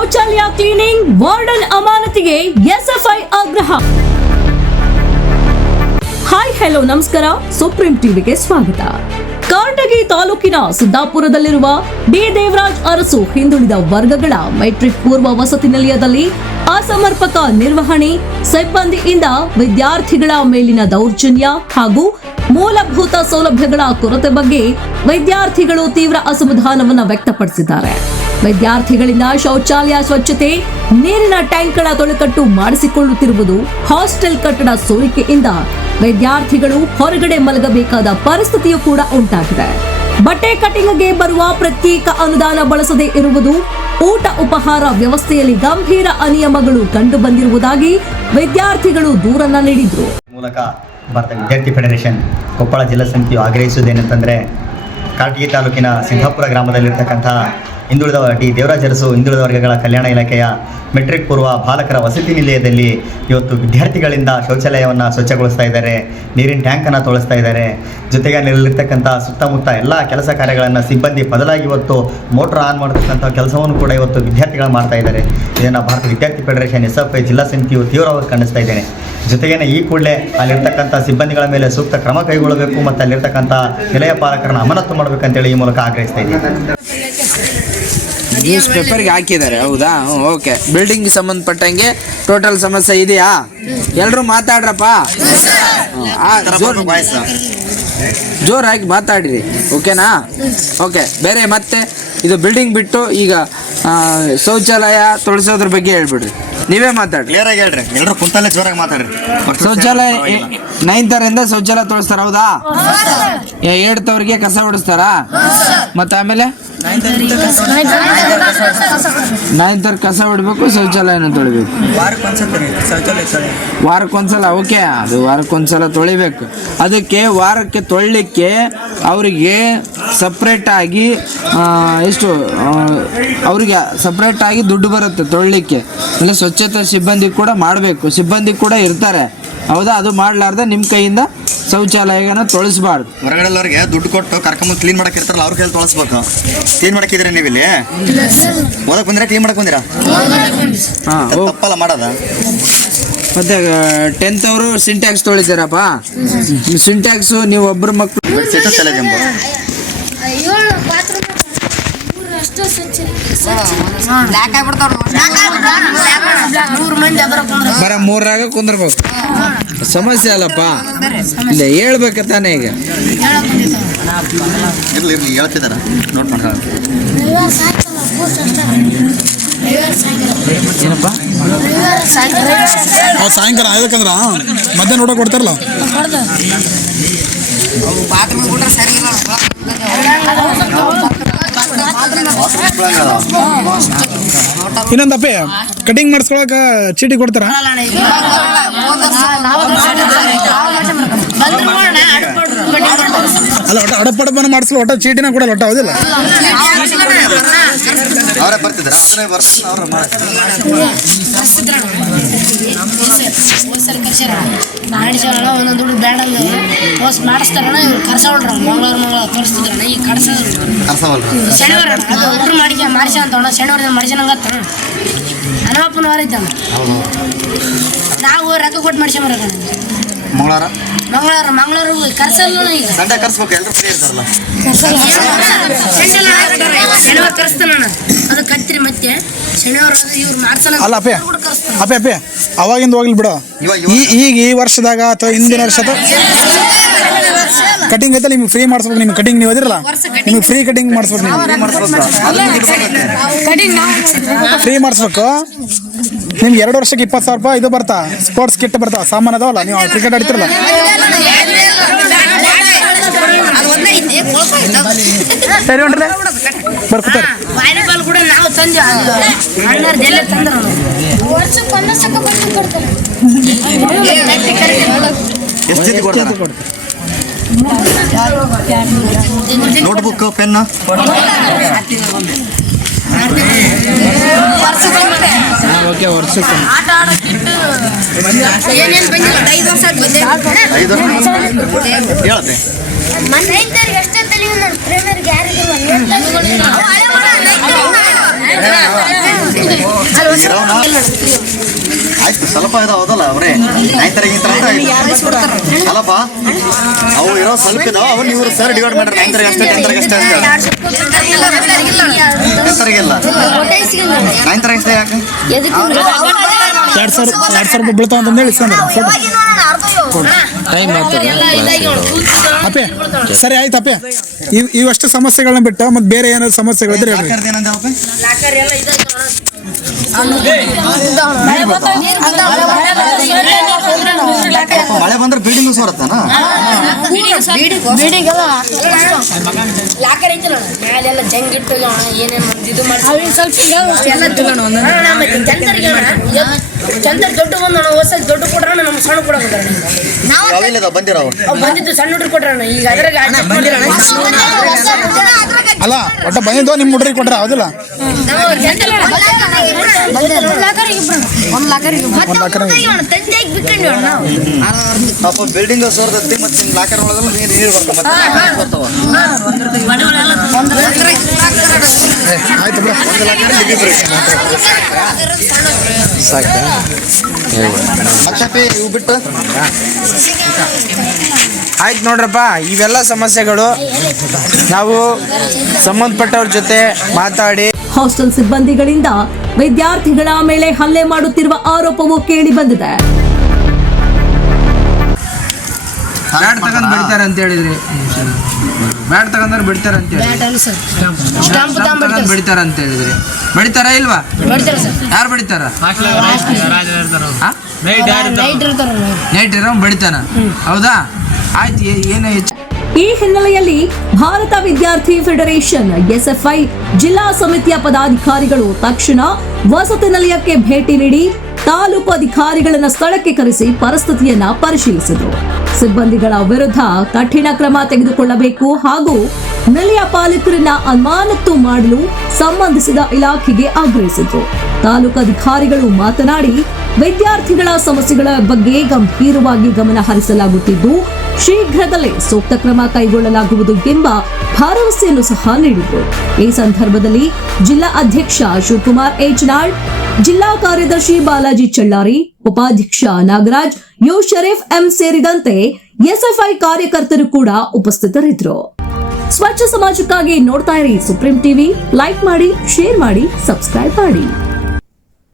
ಶೌಚಾಲಯ cleaning, warden ಅಮಾನತಿಗೆ SFI ಆಗ್ರಹ. Hi hello ನಮಸ್ಕಾರ, ಸುಪ್ರೀಂ ಟಿವಿಗೆ ಸ್ವಾಗತ. ಕಾರಟಗಿ ತಾಲೂಕಿನ ಸಿದ್ದಾಪುರದಲ್ಲಿರುವ ಡಿ ದೇವರಾಜ್ ಅರಸು ಹಿಂದುಳಿದ ವರ್ಗಗಳ ಮೆಟ್ರಿಕ್ ಪೂರ್ವ ವಸತಿ ನಿಲಯದಲ್ಲಿ ಅಸಮರ್ಪಕ ನಿರ್ವಹಣೆ, ಸಿಬ್ಬಂದಿಯಿಂದ ವಿದ್ಯಾರ್ಥಿಗಳ ಮೇಲಿನ ದೌರ್ಜನ್ಯ ಹಾಗೂ ಮೂಲಭೂತ ಸೌಲಭ್ಯಗಳ ಕೊರತೆ ಬಗ್ಗೆ ವಿದ್ಯಾರ್ಥಿಗಳು ತೀವ್ರ ಅಸಮಾಧಾನವನ್ನು ವ್ಯಕ್ತಪಡಿಸಿದ್ದಾರೆ. ವಿದ್ಯಾರ್ಥಿಗಳಿಂದ ಶೌಚಾಲಯ ಸ್ವಚ್ಛತೆ, ನೀರಿನ ಟ್ಯಾಂಕ್ಗಳ ತೊಳೆಕಟ್ಟು ಮಾಡಿಸಿಕೊಳ್ಳುತ್ತಿರುವುದು, ಹಾಸ್ಟೆಲ್ ಕಟ್ಟಡ ಸೋರಿಕೆಯಿಂದ ವಿದ್ಯಾರ್ಥಿಗಳು ಹೊರಗಡೆ ಮಲಗಬೇಕಾದ ಪರಿಸ್ಥಿತಿಯೂ ಕೂಡ ಉಂಟಾಗಿದೆ. ಬಟ್ಟೆ ಕಟಿಂಗ್ಗೆ ಬರುವ ಪ್ರತ್ಯೇಕ ಅನುದಾನ ಬಳಸದೇ ಇರುವುದು, ಊಟ ಉಪಹಾರ ವ್ಯವಸ್ಥೆಯಲ್ಲಿ ಗಂಭೀರ ಅನಿಯಮಗಳು ಕಂಡು ಬಂದಿರುವುದಾಗಿ ವಿದ್ಯಾರ್ಥಿಗಳು ದೂರನ್ನ ನೀಡಿದ್ರು. ಮೂಲಕ ಭಾರತ ವಿದ್ಯಾರ್ಥಿ ಫೆಡರೇಷನ್ ಕೊಪ್ಪಳ ಜಿಲ್ಲಾ ಸಮಿತಿಯು ಆಗ್ರಹಿಸುವುದೇನೆಂತಂದರೆ, ಕಾರಟಗಿ ತಾಲೂಕಿನ ಸಿದ್ದಾಪುರ ಗ್ರಾಮದಲ್ಲಿರ್ತಕ್ಕಂಥ ಹಿಂದುಳಿದ ಡಿ ದೇವರಾಜ್ ಅರಸು ಹಿಂದುಳಿದ ವರ್ಗಗಳ ಕಲ್ಯಾಣ ಇಲಾಖೆಯ ಮೆಟ್ರಿಕ್ ಪೂರ್ವ ಬಾಲಕರ ವಸತಿ ನಿಲಯದಲ್ಲಿ ಇವತ್ತು ವಿದ್ಯಾರ್ಥಿಗಳಿಂದ ಶೌಚಾಲಯವನ್ನು ಸ್ವಚ್ಛಗೊಳಿಸ್ತಾ ಇದ್ದಾರೆ, ನೀರಿನ ಟ್ಯಾಂಕನ್ನು ತೊಳಸ್ತಾ ಇದ್ದಾರೆ. ಜೊತೆಗೆ ಅಲ್ಲಿರ್ತಕ್ಕಂಥ ಸುತ್ತಮುತ್ತ ಎಲ್ಲ ಕೆಲಸ ಕಾರ್ಯಗಳನ್ನು ಸಿಬ್ಬಂದಿ ಬದಲಾಗಿ ಇವತ್ತು ಮೋಟ್ರ್ ಆನ್ ಮಾಡತಕ್ಕಂಥ ಕೆಲಸವನ್ನು ಕೂಡ ಇವತ್ತು ವಿದ್ಯಾರ್ಥಿಗಳು ಮಾಡ್ತಾ ಇದ್ದಾರೆ. ಇದನ್ನು ಭಾರತ ವಿದ್ಯಾರ್ಥಿ ಫೆಡರೇಷನ್ ಎಸ್ಎಫ್ಐ ಜಿಲ್ಲಾ ಸಮಿತಿಯು ತೀವ್ರವಾಗಿ ಖಂಡಿಸ್ತಾ ಇದ್ದೇನೆ. ಜೊತೆಗೇ ಈ ಕೂಡಲೇ ಅಲ್ಲಿರ್ತಕ್ಕಂಥ ಸಿಬ್ಬಂದಿಗಳ ಮೇಲೆ ಸೂಕ್ತ ಕ್ರಮ ಕೈಗೊಳ್ಳಬೇಕು ಮತ್ತು ಅಲ್ಲಿರ್ತಕ್ಕಂಥ ನಿಲಯ ಪಾಲಕರನ್ನು ಅಮಾನತು ಮಾಡಬೇಕಂತೇಳಿ ಈ ಮೂಲಕ ಆಗ್ರಹಿಸ್ತಾ ಇದ್ದೀನಿ. ನ್ಯೂಸ್ ಪೇಪರ್ಗೆ ಹಾಕಿದ್ದಾರೆ, ಹೌದಾ? ಓಕೆ. ಬಿಲ್ಡಿಂಗ್ ಸಂಬಂಧಪಟ್ಟಂಗೆ ಟೋಟಲ್ ಸಮಸ್ಯೆ ಇದೆಯಾ? ಎಲ್ಲರೂ ಮಾತಾಡ್ರಪ್ಪ, ಜೋರಾಗಿ ಮಾತಾಡಿರಿ, ಓಕೆನಾ? ಓಕೆ. ಬೇರೆ ಮತ್ತೆ ಇದು ಬಿಲ್ಡಿಂಗ್ ಬಿಟ್ಟು ಈಗ ಶೌಚಾಲಯ ತೊಳಸೋದ್ರ ಬಗ್ಗೆ ಹೇಳ್ಬಿಡ್ರಿ, ನೀವೇ ಮಾತಾಡ್ರಿ, ಕ್ಲಿಯರಾಗಿ ಹೇಳ್ರಿ. ಎಲ್ಲರೂ ಕುಂತಲ್ಲೇ ಜೋರಾಗಿ ಮಾತಾಡ್ರಿ. ಶೌಚಾಲಯ 9th ಶೌಚಾಲಯ ತೊಳಸ್ತಾರ, ಹೌದಾ? 8th ಕಸ ಹೊಡಿಸ್ತಾರ, ಮತ್ತೆ ಆಮೇಲೆ 9th ಕಸ ಹೊಡಿಬೇಕು, ಶೌಚಾಲಯನ ತೊಳಿಬೇಕು. ವಾರಕ್ಕೊಂದ್ಸಲ, ಓಕೆ, ಅದು ವಾರಕ್ಕೊಂದ್ಸಲ ತೊಳಿಬೇಕು. ಅದಕ್ಕೆ ವಾರಕ್ಕೆ ತೊಳಿಲಿಕ್ಕೆ ಅವರಿಗೆ ಸಪ್ರೇಟಾಗಿ ಅವರಿಗೆ ಸಪ್ರೇಟಾಗಿ ದುಡ್ಡು ಬರುತ್ತೆ ತೊಳಿಲಿಕ್ಕೆ. ಇಲ್ಲ ಸ್ವಚ್ಛತಾ ಸಿಬ್ಬಂದಿ ಕೂಡ ಮಾಡಬೇಕು, ಸಿಬ್ಬಂದಿ ಕೂಡ ಇರ್ತಾರೆ, ಹೌದಾ? ಅದು ಮಾಡಲಾರ್ದೆ ನಿಮ್ಮ ಕೈಯಿಂದ ಶೌಚಾಲಯನ ತೊಳಿಸ್ಬಾರ್ದು. ಹೊರಗಡೆಲ್ಲವ್ರಿಗೆ ದುಡ್ಡು ಕೊಟ್ಟು ಕರ್ಕೊಂಬಂದು ಕ್ಲೀನ್ ಮಾಡಕ್ಕೆ ಇರ್ತಾರಲ್ಲ, ಅವ್ರ ಕೈಯಲ್ಲಿ ತೊಳಸ್ಬೇಕು. ಕ್ಲೀನ್ ಮಾಡಕ್ಕಿದ್ರೆ ನೀವು ಇಲ್ಲಿ ಓದಕ್ಕೆ ಬಂದಿರಾ, ಕ್ಲೀನ್ ಮಾಡಕ್ಕೆ ಬಂದಿರಾ? ಹಾಂ, ತಪ್ಪಲ್ಲ ಮಾಡೋದ. ಮತ್ತೆ 10th ಸಿಂಟ್ಯಾಕ್ಸ್ ತೊಳಿತಾರಪ್ಪ. ಸಿಂಟ್ಯಾಕ್ಸು ನೀವು ಒಬ್ಬರು ಮಕ್ಕಳು ಬರ 3ರಾಗ ಕುಂದ್ರಬೇಕು. ಸಮಸ್ಯೆ ಅಲ್ಲಪ್ಪ, ಇಲ್ಲ ಹೇಳ್ಬೇಕ ತಾನೇ. ಈಗ ಹೇಳ್ತಿದಾರ ನೋಟ್ ಮಾಡ ಸಾಯಂಕಾಲ ಯಾಕಂದ್ರ ಮಧ್ಯಾಹ್ನ ಊಟ ಕೊಡ್ತಾರಲ್ಲ. ಇನ್ನೊಂದಪ್ಪೆ ಕಟಿಂಗ್ ಮಾಡಿಸ್ಕೊಳಕ ಚೀಟಿ ಕೊಡ್ತಾರ? ಅಲ್ಲ, ಒಟ್ಟ ಅಡಪಡಪನ ಮಾಡಿಸ್ಕೊ, ಒಟ್ಟ ಚೀಟಿನ ಕೊಡಲ್ಲ, ಒಟ್ಟ ಹೌದಿಲ್ಲ? ಅವರೇ ಬರ್ತಿದ್ರ ಒಂದೊಂದು ದುಡ್ಡು ಬೇಡ ಮಾಡಿಸ್ತಾರಣ, ಇವ್ರು ಕರ್ಸೋಳ್ರ ಮಂಗಳವಾರ ತೋರಿಸ್ತಿದ್ರಣ. ಈಗ ಶನಿವಾರ ಊರು ಮಾಡಿಸ ಅಂತವಣ, ಶನಿವಾರ ಮಾಡಿಸಂಗತ್ತ ಹನುಮಪ್ಪನ ವಾರ ಇದ್ದಾನ. ನಾವು ರೊಕ್ಕ ಕೊಟ್ಟು ಮಾಡಿಸ್ಕೊಂಬರ ಮಂಗಳವಾರ ಕರ್ಸಲ್ಲ. ಈಗ ಸಂಡೆ ಕರ್ಸ್ಬೇಕು, ಎಲ್ಲರೂ ಫ್ರೀ ಇರ್ತಾರಲ್ಲ. ಶನಿವಾರ ಕರ್ಸ್ತಾನ, ಅದು ಕತ್ರಿ ಮತ್ತೆ ಶನಿವಾರ ಇವ್ರು ಮಾಡ್ಸಲ್ಲ. ಅಲ್ಲ ಅಪ್ಪೆ ಅಪ್ಪೆ ಅಪ್ಪೆ ಅವಾಗಿಂದ ಹೋಗ್ಲಿ ಬಿಡು. ಈಗ ಈ ವರ್ಷದಾಗ ಅಥವಾ ಹಿಂದಿನ ವರ್ಷ ಕಟಿಂಗ್ ಐತಲ್ಲ, ನಿಮ್ಗೆ ಫ್ರೀ ಮಾಡಿಸ್ಬೇಕು. ನಿಮ್ಗೆ ಕಟಿಂಗ್ ನೀವು ಅದಿರಲ್ಲ, ನಿಮ್ಗೆ ಫ್ರೀ ಕಟಿಂಗ್ ಮಾಡಿಸ್ಬೇಕು. ನೀವು ಫ್ರೀ ಮಾಡಿಸ್ಬೇಕು. ನಿಮ್ಗೆ 2 ವರ್ಷಕ್ಕೆ 20,000 ರೂಪಾಯಿ ಇದು ಬರ್ತಾ, ಸ್ಪೋರ್ಟ್ಸ್ ಕಿಟ್ ಬರ್ತಾವ, ಸಾಮಾನು ಅದಾವಲ್ಲ. ನೀವು ಕ್ರಿಕೆಟ್ ಆಡ್ತಿರಲ್ಲ, ಸರಿ ಹೊಂಟ್ರೆ ಬರ್ಕೊತಾರೆ. ವಾಲಿಬಾಲ್ ಕೂಡ ನಾವು ತಂದು ನೋಟ್ಬುಕ್, ಪೆನ್, ಓಕೆ. ವರ್ಷಕ್ಕೆ ಹೇಳತ್ತೆ ಆಯ್ತು ಸ್ವಲ್ಪ ಇದಾವ ಹೌದಲ್ಲ ಅವರೇ ನೈತರ ಅಲ್ಲಪ್ಪ ಅವು ಇರೋ ಸ್ವಲ್ಪ ಇದಾವ ಅವ್ರು ಇವರು ಸರ್ ಡಿವೈಡ್ ಮಾಡ್ರಿ ನೈತರಿಗೆ ಅಷ್ಟೇ ಟೆಂತರಿಗೆ ಅಷ್ಟೇ ಅಂತ ಟೆಂತರಿಗೆಲ್ಲ ನೈತರಿಗೆ ಅಷ್ಟೇ ಯಾಕೆ 2,000 ರೂಪಾಯಿ ಬೀಳ್ತಾವ ಅಂತ ಹೇಳಿ ಟೈಮ್ ಅಪ್ಪೆ ಸರಿ ಆಯ್ತು ಅಪ್ಪೆ ಇವಷ್ಟು ಸಮಸ್ಯೆಗಳನ್ನ ಬಿಟ್ಟು ಮತ್ತೆ ಬೇರೆ ಏನಾದ್ರು ಸಮಸ್ಯೆಗಳಿದ್ರೆ ಹೇಳ್ರಿ. ಮಳೆ ಬಂದ್ರೆ ಬಿಲ್ಡಿಂಗ್ ಸೋರತ್ತಾನ ಲಾಕರ್ ಐತಿಲ್ಲ ಮ್ಯಾಲೆಲ್ಲ ಜಂಗಿಟ್ಟು ಏನೇನು ಇದು ಮಾಡಿ ಚಂದರ್ ದೊಡ್ಡ ಬಂದಣ ಹೊಸ ದೊಡ್ಡ ಕೊಡ್ರಣ ನಮ್ಮ ಸಣ್ಣ ಕೊಡೋದಾರ ಅವೆಲ್ಲ ಬಂದಿರೋ ಬಂದಿದ್ದು ಸಣ್ಣ ಹುಡುಗ್ರು ಕೊಟ್ರಣ ಈಗ ಅದ್ರಾಗ ಅಲ್ಲ ಒಟ್ಟ ಬಂದಿದ್ದು ನಿಮ್ಮ ಹುಡ್ರಿಗೆ ಕೊಟ್ರೆ ಹೌದಿಲ್ಲ ಪಾಪ ಬಿಲ್ಡಿಂಗ್ ಸೋರ್ದತ್ತಿ ಮತ್ತೆ ಲಾಕರ್ ಒಳಗೆಲ್ಲ ನೀರು ಬರ್ತಾವ ಆಯ್ತು ಬಿಡ ಮತ್ತೆ ಇವು ಬಿಟ್ಟು ಆಯ್ತು ನೋಡ್ರಪ್ಪ, ಇವೆಲ್ಲ ಸಮಸ್ಯೆಗಳು ನಾವು ಸಂಬಂಧಪಟ್ಟವ್ರ ಜೊತೆ ಮಾತಾಡಿ. ಹಾಸ್ಟೆಲ್ ಸಿಬ್ಬಂದಿಗಳಿಂದ ವಿದ್ಯಾರ್ಥಿಗಳ ಮೇಲೆ ಹಲ್ಲೆ ಮಾಡುತ್ತಿರುವ ಆರೋಪವು ಕೇಳಿ ಬಂದಿದೆ. ಬ್ಯಾಟ್ ತಗೊಂಡ್ ಬಿಡ್ತಾರೆ ಅಂತ ಹೇಳಿದ್ರಿ, ಬ್ಯಾಟ್ ತಗೊಂಡ್ರೆ ಬಿಡ್ತಾರೆ ಅಂತ ಹೇಳಿ ಬಿಡ್ತಾರ ಅಂತ ಹೇಳಿದ್ರಿ, ಬಡಿತಾರ ಇಲ್ವಾ? ಯಾರು ಬಡಿತಾರ? ನೈಟ್ ಇರೋ ಬಡಿತಾನ, ಹೌದಾ? ಆಯ್ತು, ಏನು ಹೆಚ್ಚು? ಈ ಹಿನ್ನೆಲೆಯಲ್ಲಿ ಭಾರತ ವಿದ್ಯಾರ್ಥಿ ಫೆಡರೇಷನ್ ಎಸ್ಎಫ್ಐ ಜಿಲ್ಲಾ ಸಮಿತಿಯ ಪದಾಧಿಕಾರಿಗಳು ತಕ್ಷಣ ವಸತಿ ನಿಲಯಕ್ಕೆ ಭೇಟಿ ನೀಡಿ ತಾಲೂಕು ಅಧಿಕಾರಿಗಳನ್ನ ಸ್ಥಳಕ್ಕೆ ಕರೆಸಿ ಪರಿಸ್ಥಿತಿಯನ್ನ ಪರಿಶೀಲಿಸಿದರು. ಸಿಬ್ಬಂದಿಗಳ ವಿರುದ್ಧ ಕಠಿಣ ಕ್ರಮ ತೆಗೆದುಕೊಳ್ಳಬೇಕು ಹಾಗೂ ನಿಲಯ ಪಾಲಕರನ್ನ ಅಮಾನತು ಮಾಡಲು ಸಂಬಂಧಿಸಿದ ಇಲಾಖೆಗೆ ಆಗ್ರಹಿಸಿದರು. ತಾಲೂಕು ಅಧಿಕಾರಿಗಳು ಮಾತನಾಡಿ, ವಿದ್ಯಾರ್ಥಿಗಳ ಸಮಸ್ಯೆಗಳ ಬಗ್ಗೆ ಗಂಭೀರವಾಗಿ ಗಮನ ಹರಿಸಲಾಗುತ್ತಿದ್ದು ಶೀಘ್ರದಲ್ಲೇ ಸೂಕ್ತ ಕ್ರಮ ಕೈಗೊಳ್ಳಲಾಗುವುದು ಎಂಬ ಭರವಸೆಯನ್ನು ಸಹ ನೀಡಿದರು. ಈ ಸಂದರ್ಭದಲ್ಲಿ ಜಿಲ್ಲಾ ಅಧ್ಯಕ್ಷ ಶಿವಕುಮಾರ್ ಏಜ್ನಾಳ್, ಜಿಲ್ಲಾ ಕಾರ್ಯದರ್ಶಿ ಬಾಲಾಜಿ ಚಳ್ಳಾರಿ, ಉಪಾಧ್ಯಕ್ಷ ನಾಗರಾಜ್, ಯು ಶರೀಫ್ ಎಂ ಸೇರಿದಂತೆ ಎಸ್ಎಫ್ಐ ಕಾರ್ಯಕರ್ತರು ಕೂಡ ಉಪಸ್ಥಿತರಿದ್ದರು. ಸ್ವಚ್ಛ ಸಮಾಜಕ್ಕಾಗಿ ನೋಡ್ತಾ ಇರಿ ಸುಪ್ರೀಂ ಟಿವಿ. ಲೈಕ್ ಮಾಡಿ, ಶೇರ್ ಮಾಡಿ, ಸಬ್ಸ್ಕ್ರೈಬ್ ಮಾಡಿ.